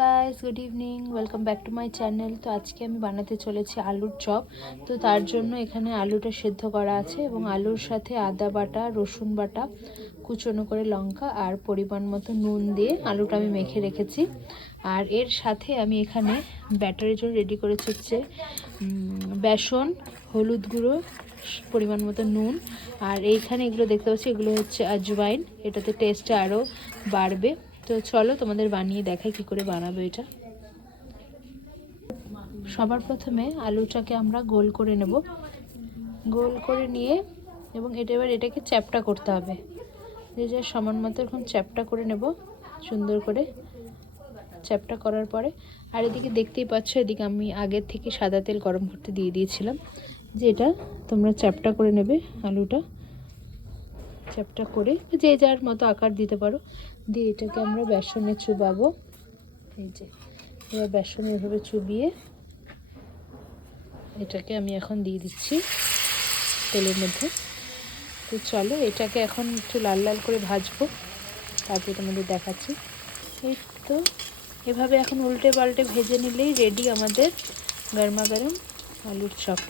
Guys, good evening, welcome back to my channel. তো আজকে আমি বানাতে চলেছি আলুর চপ। তো তার জন্য এখানে আলুটা সেদ্ধ করা আছে এবং আলুর সাথে আদা বাটা, রসুন বাটা, কুচনো করে লঙ্কা আর পরিমাণ মতো নুন দিয়ে আলুটা আমি মেখে রেখেছি। আর এর সাথে আমি এখানে ব্যাটারের জন্য রেডি করেছি হচ্ছে বেসন, হলুদ গুঁড়ো, পরিমাণ মতো নুন, আর এইখানে এগুলো দেখতে পাচ্ছি এগুলো হচ্ছে আজওয়াইন। এটাতে টেস্টটা আরও বাড়বে। তো চলো তোমাদের বানিয়ে দেখাই কি করে বানাবো এটা। সবার প্রথমে আলুটাকে আমরা গোল করে নেব, গোল করে নিয়ে এবং এটাকে চ্যাপটা করতে হবে। যে যে সমান মতো এরকম চ্যাপটা করে নেব, সুন্দর করে চ্যাপটা করার পরে। আর এদিকে দেখতেই পাচ্ছ, এদিকে আমি আগের থেকে সাদা তেল গরম করতে দিয়ে দিয়েছিলাম। যে এটা তোমরা চ্যাপটা করে নেবে, আলুটা চ্যাপটা করে যে যার মতো আকার দিতে পারো। দিয়ে এটাকে আমরা বেসনে চুবাবো। এই যে এবার বেসনে এভাবে চুবিয়ে এটাকে আমি এখন দিয়ে দিচ্ছি তেলের মধ্যে। তো চলো এটাকে এখন একটু লাল লাল করে ভাজবো, তারপরে তোমাদের দেখাচ্ছি। এই তো এভাবে এখন উল্টে পাল্টে ভেজে নিলেই রেডি আমাদের গরমা গরম আলুর চপ।